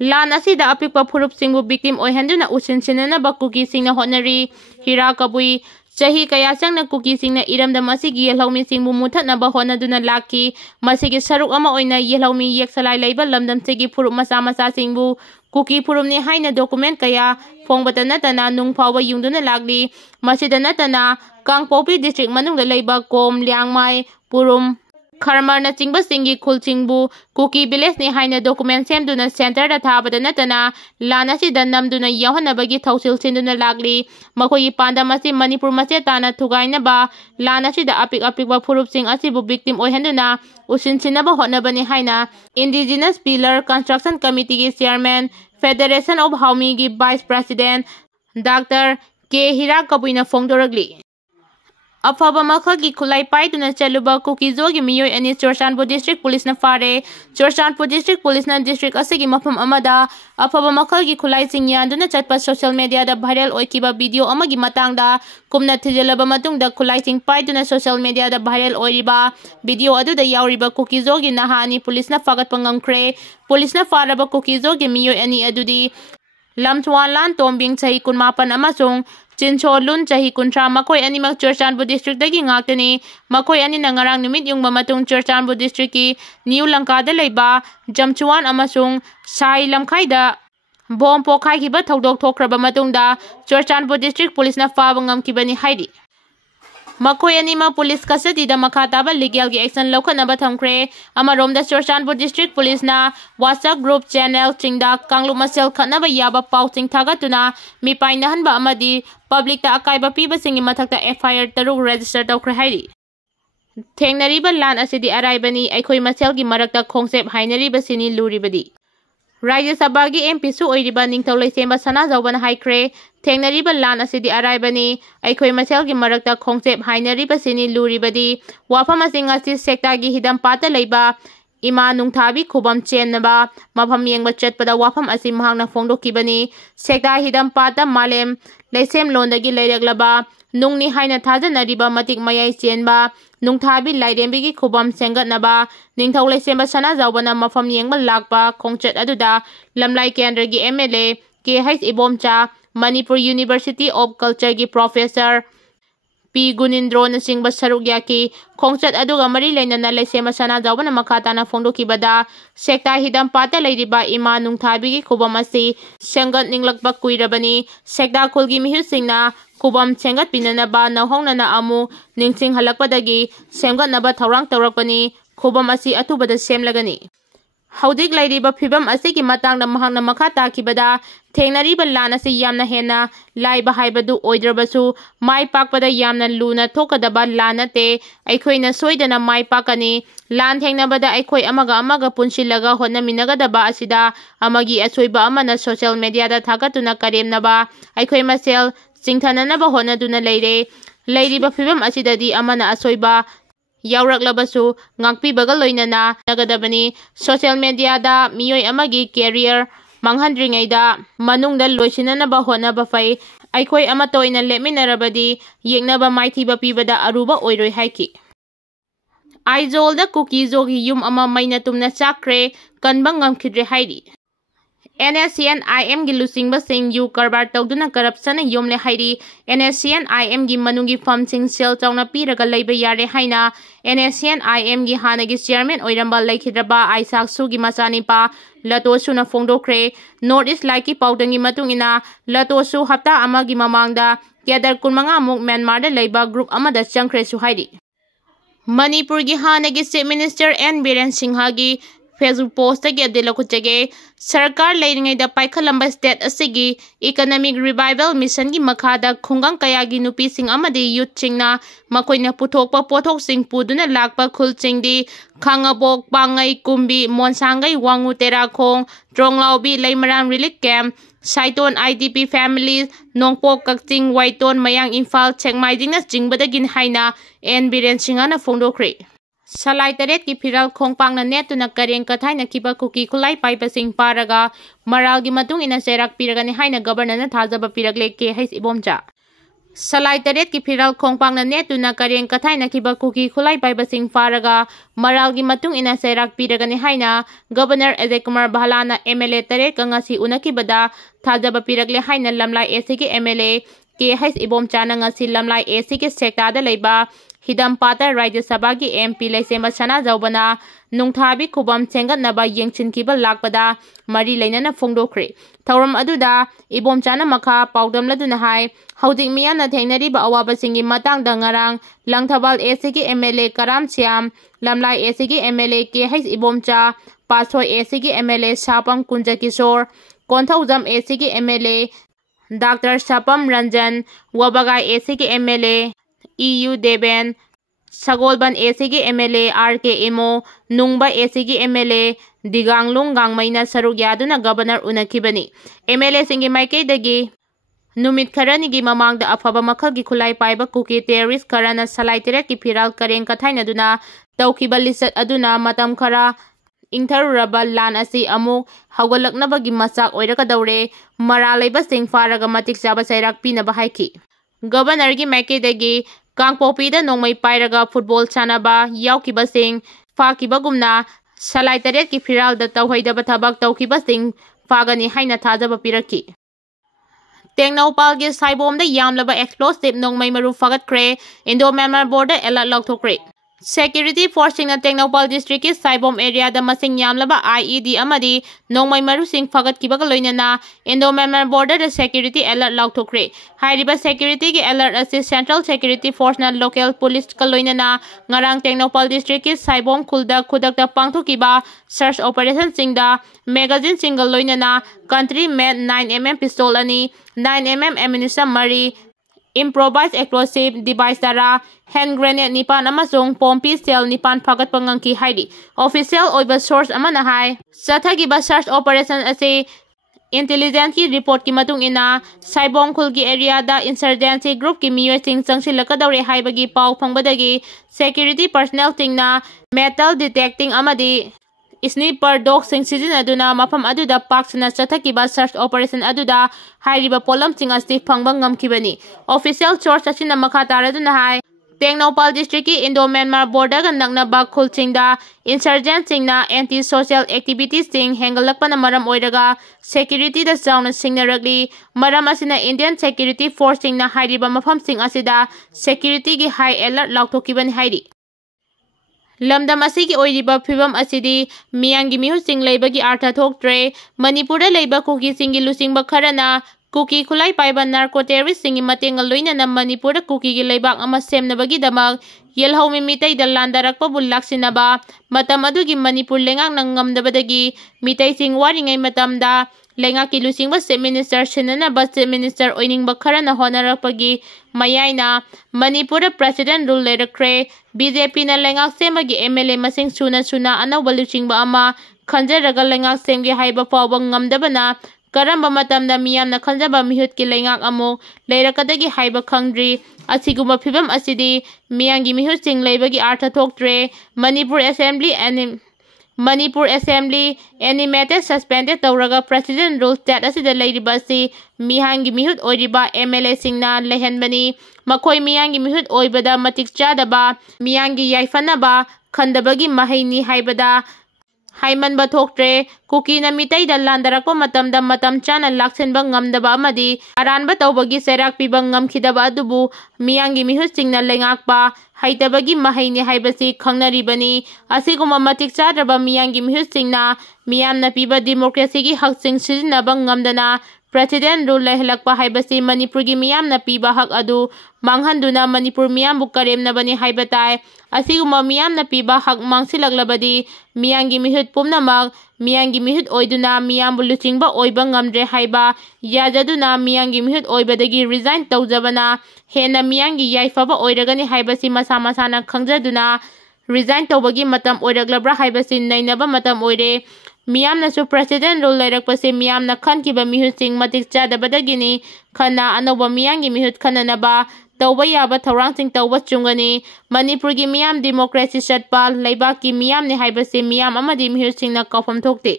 Lan asida apikpa phurupsingbu victim oihanduna usinsinanaba Kuki singna hotnari. Hwragani Chahi kaya changna Kuki singna iramdam asigi yelhaumi singbu muthatnaba hotnaduna laki. Masigi saruk ama oina yelhaumi yeksalai laiba lamdam sigi phurup masa masa singbu Kuki phurupni haina document kaya phongbata natana nung phawba yungduna lagli. Masida natana Kangpopi district manungda laiba kom liangmai purum Kharmar na chingba singi khulchingbu Kuki village ni haina document semduna center da thabada natana lana si namduna yahanabagi thausil sinduna lagli makoi panda masi Manipur mase tana thugaina ba lana si da apik ba phurup sing asibu victim oihanduna usinsinaba hotnabani haina indigenous pillar construction committee gi chairman Federation of Haumi gi vice president Dr. K Hwragani phongdoragli Afaba makhagi khulai paiduna chaluba Kuki zogi miyoi ani Churchanpur district police na fare Churchanpur district police na district asigi mafam amada afaba makhagi khulai singyanduna chatpa social media da viral oikiba video amagi matangda kumna thijalaba matungda khulai sing paiduna social media da viral oiriba video adu da yauriba Kuki zogi nahani police na fagat pangamkre police na faraba Kuki zogi miyoi ani adudi lamthwan lan tombing chahi kunmapan amasung Chincholun chahi kuntra makoi ani mak Churchanpur district dagi ngaktani makoi ani nangarang numit yung mamatong Churchanpur district ki New Langkada laiba Jamchuan amasung Sai Lamkhai da bom pokhai kiba thodok thokraba matungda Churchanpur district police na fabangam kibani haidi makoi ani ma police custody da makhataba legal gi action lokhanaba thamkre amaromda Churchanpur district police na WhatsApp group channel chingda kanglu masel khanaba yaba pauting thagatuna mi painahanba amadi public ta akaiba piba singi mathakta FIR taruk register tawkre hairi thengnariba lan asidi araibani aikhoi masel gi marakta khongchep hainariba sini luribadi Rajya Sabha gi MP su oiriba ningthaulai semba sana jawbana haikre thengnariba lan asidi araibani aikhoi masel gi marakta khongchep hainariba sini luribadi wafam asing asi sekta gi hidam pata leiba ima nungthabi khubam chenaba mafam yengba chatpada wafam asi mahangna phongdokibani sekta hidam pata malem leisem londagi leireglaba nungni haina thajanariba matik mayai chenba nungthabi lairembi gi khubam sengatnaba ningthaulai semba sana jawbana mafam yengba lakpa khongchat aduda lamlai kendra gi MLA KH Ibomcha Manipur University of Culture gi professor P Gunindro na singba sarugya ki khongchat aduga mari leinana leisema sana jawbana makhatana phongdokibada sekta hidam pata leiriba ima nungthabi gi khubam asi sengat ninglakba kuirabani sekta khulgi mihu singna khubam sengat pinanaba nahongnana amu ningsing halakpadagi semgatnaba thawrang tawrakpani khubam asi atubada semlagani Haudik lairiba phibam asigi matangda mahangna makha takibada thengnariba lan asi yamna hena laiba haibadu oidrabasu mai pakpada yamna luna thokadaba lanate aikhoina soidana mai pakani lan thengnabada aikhoi amaga punsilaga honaminagadaba asida amagi asoiba amana social media da thagatuna karemnaba aikhoi masel chingthananaba honaduna leiriba phibam asidadi amana asoiba Yauraklabasu ngakpibaga loinana nagadabani social media da miyoi amagi career manghandringaida manungda loisinanaba honaba fai aikhoi amatoina leminarabadi yengnaba maithiba pibada aruba oiroi haiki Aizolda Kuki zogi yum ama maina tumna chakre kanbang ngamkhidre hairi NSCN-IM gi lusingba sing yu karbar tawduna corruption yomle hairi NSCN-IM gi manungi farm sing sel chawna piraga leiba yare haina NSCN-IM gi hanagi chairman oiramba laikhidraba Aisak su gi masani pa Lato su na phongdokre North East Laiki paudangi matungina Lato su hapta amagi mamangda yadar kunmanga muk Myanmar da leiba group amada changkre su hairi Manipur gi hanagi Chief Minister N Biren Singha gi Facebook post tagi adela kuchage sarkar leiringai da paikhalamba state asigi economic revival mission gi makhada khungang kaya gi nupi sing amadi youth chingna makoina puthokpa pothok sing puduna lakpa khul chingdi khangabok pangai kumbi monsangai wangu terakhong tronglaubi leimarang relief camp Saiton IDP families nongpok kakching waiton mayang Imphal chengmaijingna chingbadagin haina N Biren Singana phongdokre Salai taret ki phiral khongpang na netuna kareng kathai na kiba Kuki khulai paipa sing paraga maral gi matung ina serak piragani haina governor na thajaba piragle ke hais ibomcha Salai taret ki phiral khongpangna netuna kareng kathaina kiba kuki khulai paibasing faraga maralgi matung ina serak piragani haina Governor Ajay Kumar Bahlana MLA taret kangasi unakibada thajaba piragle haina lamlai AC ki MLA ke hais ibom chana ngasi lamlai AC ki sekta da leiba hidam pata Rajya Sabha ki MP Laisema Sana Jaubana nungthabi khubam chengat naba yengchin kiba lakpada mari leinana phongdokre thauram aduda ibom chana makha paudam laduna hai haudik miyana thengnari ba awaba singi matang da ngarang langthabal AC ki MLA Karam Siam lamlai AC ki MLA ke hais ibom cha pasoi AC ki MLA Sapam Kunja Kishore Konthaujam AC ki MLA Dr. Sapam Ranjan Wabagai AC ki MLA EU Deben Sagolban AC ki MLA RK Emo Nungba AC ki MLA Diganglung Gangmaina Saruk Yaduna Governor Unakibani MLA singi Maikei dagi Numit Kharani gi mamang da afaba makhal gi khulai paiba Kuki terrorist karana salai tiret ki phiral kareng kathaina duna tawkiba lisat aduna matam khara ingtharuraba lan asi amuk hawgalaknaba gi masak oiraka daure mara leiba sing faraga matik chaba sairak pinaba haiki Governor gi Maikei dagi Kangpopi da nongmai pairaga football chanaba yaukiba sing fakiba gumna salai taret ki phiral da tawhaidaba thabak tawkiba sing fagani haina thajaba piraki Tengnopal gi saibom da yamlaba explosive nongmai maru fagatkre Indo Myanmar border alert laukthokre Security force na Tengnopal district ki saibom area da masing yamlaba IED amadi nongmai maru sing fagatkiba ga loinana Indo Myanmar border da security alert laukthokre hairiba security ki alert asi Central Security Force na local police ka loinana ngarang Tengnopal district ki saibom khulda khudakta pangthokiba search operation singda magazine single loinana country made 9mm pistol ani 9mm ammunition mari improvised explosive device dara hand grenade nipan amasung pompi cell nipan phagat pangangki haidi official oiba source amana hai sathagi ba search operation ase intelligence ki report ki matung ina saibom khul ki area da insurgency group ki miyoi sing changsilakadaure haibagi pau phangbadagi security personnel tingna metal detecting amadi Sniper dog sing sizinaduna mafam aduda paksana chathakiba search operation aduda hairiba polam sing asti phangbang ngamkibani official source asina makha taraduna hai Tengnopal district ki Indo Myanmar border ga naknaba khulchingda insurgent singna anti social activities sing hengalakpana maram oiraga security da chauna singnarakli maram asina Indian security force singna hairiba mafam sing asida security gi high alert lauthokibani hairi Lamdam asigi oiriba phibam asidi miyangi mihu sing leibagi artha thoktre Manipura leiba kuki singi lusingba kharana kuki khulai paiba narco terrorist singi matenga loinana Manipura kuki gi leibak ama semnabagi damak yelhaumi mitai da landarakpa bullaksinaba matam adugi Manipur lengak nangamdabadagi mitai sing waringai matamda lengaki lusingba state minister sinana ba state minister oiningba kharana honarakpagi mayaina Manipura president rule lerakre BJP na lengak semagi MLA masing suna anawba lusingba ama khanjaraga lengak semgi haiba fawba ngamdabana karamba matamda miyamna khanjaba mihut ki lengak amu leirakadagi haiba khangdri asiguma phibam asidi miyangi mihut sing leibagi artha thoktre Manipur Assembly animated suspended tawraga president rule stat asida leiriba si mihangi mihut oiriba MLA singna lehenbani makoi miyangi mihut oibada matik chadaba miyangi yaifanaba khandabagi mahaini haibada Haiman Bathoktre, Kuki na mitai da landarakpa matamda matam chana laksenba ngamdaba amadi aranba tawbagi serak pibang ngamkhidaba adubu miyangi mihusing na lengakpa haitabagi mahaini haibasi khangnaribani asiguma matik chadraba miyangi mihusing na miyamna piba democracy gi haksing sizinaba ngamdana President rule lehlakpa haibasi Manipur gi miyamna piba hak adu manghanduna Manipur miyambu karemnabani haibatai asiguma miyamna piba hak mangsilaglabadi miyangi mihut pumnamak miyangi mihut oiduna miyambu luchingba oiba ngamdre haiba yajaduna miyangi mihut oibadagi resign tawjabana hena miyangi yaifaba oiragani haibasi masa masana khangjaduna resign tawbagi matam oiraglabra haibasi nainaba matam oire Miyamna su president rule leirakpasi miyamna khankiba mihusing matik chadabadagini khana anawba miyangi mihut khananaba tawba yaba thawrangsing tawba chungani Manipur gi miyam democracy chatpa leibak ki miyamni haibasi miyam amadi mihusingna kawfam thokte